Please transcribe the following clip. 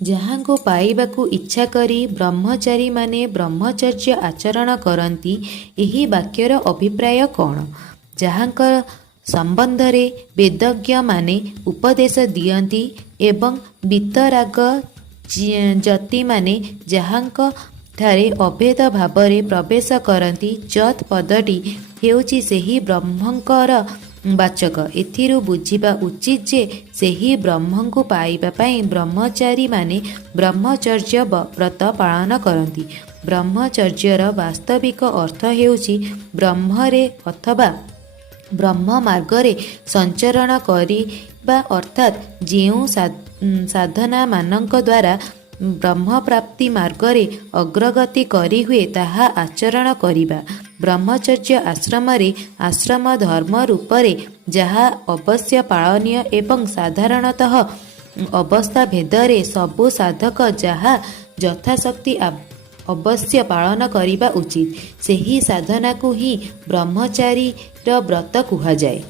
ଯାହାଙ୍କୁ ପାଇବାକୁ ଇଚ୍ଛା କରି ବ୍ରହ୍ମଚାରୀମାନେ ବ୍ରହ୍ମଚର୍ଯ୍ୟ ଆଚରଣ କରନ୍ତି। ଏହି ବାକ୍ୟର ଅଭିପ୍ରାୟ କ'ଣ? ଯାହାଙ୍କ ସମ୍ବନ୍ଧରେ ବେଦଜ୍ଞମାନେ ଉପଦେଶ ଦିଅନ୍ତି ଏବଂ ବିତରାଗ ଯତିମାନେ ଯାହାଙ୍କ ଠାରେ ଅଭେଦ ଭାବରେ ପ୍ରବେଶ କରନ୍ତି। ଯତ୍ ପଦଟି ହେଉଛି ସେହି ବ୍ରହ୍ମଙ୍କର ବାଚକ। ଏଥିରୁ ବୁଝିବା ଉଚିତ ଯେ ସେହି ବ୍ରହ୍ମଙ୍କୁ ପାଇବା ପାଇଁ ବ୍ରହ୍ମଚାରୀମାନେ ବ୍ରହ୍ମଚର୍ଯ୍ୟ ବ୍ରତ ପାଳନ କରନ୍ତି। ବ୍ରହ୍ମଚର୍ଯ୍ୟର ବାସ୍ତବିକ ଅର୍ଥ ହେଉଛି ବ୍ରହ୍ମରେ ଅଥବା ବ୍ରହ୍ମ ମାର୍ଗରେ ସଞ୍ଚରଣ କରିବା, ଅର୍ଥାତ୍ ଯେଉଁ ସାଧନାମାନଙ୍କ ଦ୍ୱାରା ବ୍ରହ୍ମପ୍ରାପ୍ତି ମାର୍ଗରେ ଅଗ୍ରଗତି କରିହୁଏ ତାହା ଆଚରଣ କରିବା। ବ୍ରହ୍ମଚର୍ଯ୍ୟ ଆଶ୍ରମରେ ଆଶ୍ରମ ଧର୍ମ ରୂପରେ ଯାହା ଅବଶ୍ୟ ପାଳନୀୟ ଏବଂ ସାଧାରଣତଃ ଅବସ୍ଥା ଭେଦରେ ସବୁ ସାଧକ ଯାହା ଯଥାଶକ୍ତି ଅବଶ୍ୟ ପାଳନ କରିବା ଉଚିତ, ସେହି ସାଧନାକୁ ହିଁ ବ୍ରହ୍ମଚାରୀର ବ୍ରତ କୁହାଯାଏ।